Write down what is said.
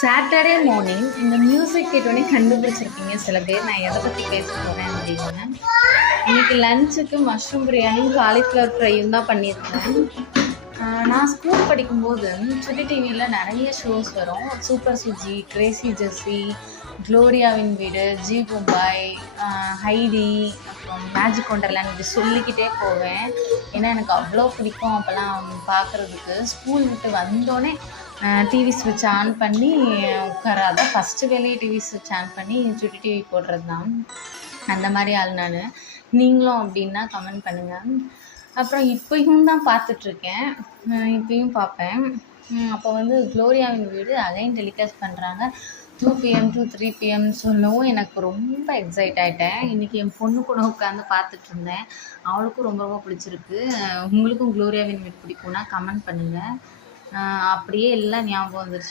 Saturday morning இந்த music கேட்டோடனே கண்டுபிடிச்சிருக்கீங்க சில பேர் நான் எதை பற்றி பேச போகிறேன் அப்படின்னு. இன்னைக்கு லஞ்சுக்கு மஷ்ரூம் பிரியாணியும் காலிஃப்ளவர் ஃப்ரையும் தான் பண்ணியிருக்கேன். நான் ஸ்கூல் படிக்கும்போது சுட்டி டிவியில் நிறைய ஷோஸ் வரும். சூப்பர் சுஜி, கிரேசி ஜெஸ்ஸி, க்ளோரியாவின் வீடு, ஜி மும்பாய், ஹைடி, அப்புறம் மேஜிக் ஒண்டர்லேண்ட் இப்படி சொல்லிக்கிட்டே போவேன். ஏன்னா எனக்கு அவ்வளோ பிடிக்கும் அப்போல்லாம் பார்க்குறதுக்கு. ஸ்கூல் விட்டு வந்தோடனே டிவி ஸ்விட்ச் ஆன் பண்ணி உட்காராத ஃபஸ்ட்டு வேலையை டிவி ஸ்விட்ச் ஆன் பண்ணி சுட்டி டிவி போடுறது தான். அந்த மாதிரி ஆள் நான். நீங்களும் அப்படின்னா கமெண்ட் பண்ணுங்கள். அப்புறம் இப்போயும் தான் பார்த்துட்ருக்கேன், இப்போயும் பார்ப்பேன். அப்போ வந்து க்ளோரியாவின் வீடு அகைன் டெலிகாஸ்ட் பண்ணுறாங்க 2 PM to 3 PM சொல்லவும் எனக்கு ரொம்ப எக்ஸைட் ஆகிட்டேன். இன்றைக்கி என் பொண்ணு கூட உட்காந்து பார்த்துட்ருந்தேன். அவளுக்கும் ரொம்ப ரொம்ப பிடிச்சிருக்கு. உங்களுக்கும் க்ளோரியாவின் வீடு பிடிக்கும்னா கமெண்ட் பண்ணுங்கள். அப்படியே எல்லாம் ஞாபகம் வந்துருச்சு.